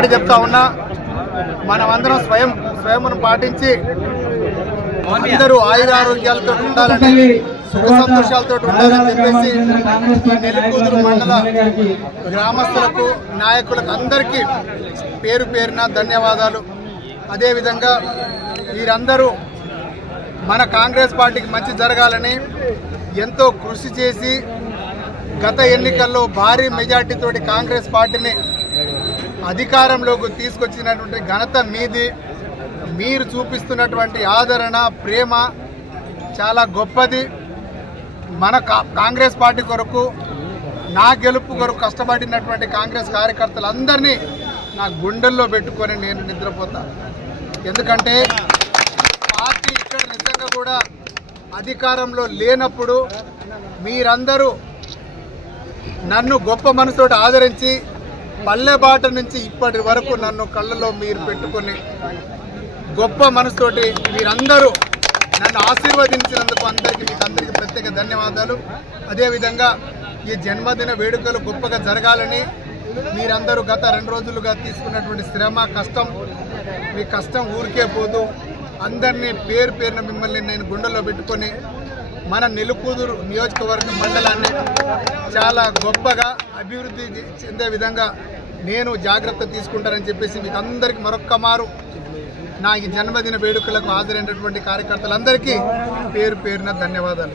ఒకటి చెప్తా ఉన్నా, మనమందరం స్వయంను పాటించి అందరూ ఆయురారోగ్యాలతో ఉండాలని, సుఖ సంతోషాలతో ఉండాలని చెప్పేసి నెల్లికూదురు మండల గ్రామస్తులకు, నాయకులకు అందరికీ పేరు పేరున ధన్యవాదాలు. అదేవిధంగా వీరందరూ మన కాంగ్రెస్ పార్టీకి మంచి జరగాలని ఎంతో కృషి చేసి గత ఎన్నికల్లో భారీ మెజార్టీతోటి కాంగ్రెస్ పార్టీని అధికారంలోకి తీసుకొచ్చినటువంటి ఘనత మీది. మీరు చూపిస్తున్నటువంటి ఆదరణ, ప్రేమ చాలా గొప్పది. మన కాంగ్రెస్ పార్టీ కొరకు, నా గెలుపు కొరకు కష్టపడినటువంటి కాంగ్రెస్ కార్యకర్తలందరినీ నా గుండెల్లో పెట్టుకొని నేను నిద్రపోతా. ఎందుకంటే పార్టీ ఇక్కడ నిజంగా కూడా అధికారంలో లేనప్పుడు మీరందరూ నన్ను గొప్ప మనసుతోటి ఆదరించి పల్లెబాట నుంచి ఇప్పటి వరకు నన్ను కళ్ళలో మీరు పెట్టుకొని గొప్ప మనసుతోటి మీరందరూ నన్ను ఆశీర్వదించినందుకు మీకు అందరికీ ప్రత్యేక ధన్యవాదాలు. అదేవిధంగా ఈ జన్మదిన వేడుకలు గొప్పగా జరగాలని మీరందరూ గత 2 రోజులుగా తీసుకున్నటువంటి శ్రమ, కష్టం, మీ కష్టం ఊరికే పోదు. అందరినీ పేరు పేరున మిమ్మల్ని నేను గుండెల్లో పెట్టుకొని మన నెల్లికూదురు నియోజకవర్గ మండలాన్ని చాలా గొప్పగా అభివృద్ధి చెందే విధంగా నేను జాగ్రత్త తీసుకుంటానని చెప్పేసి మీకు అందరికీ మరొక్క మారు నా ఈ జన్మదిన వేడుకలకు హాజరైనటువంటి కార్యకర్తలందరికీ పేరు పేరున ధన్యవాదాలు.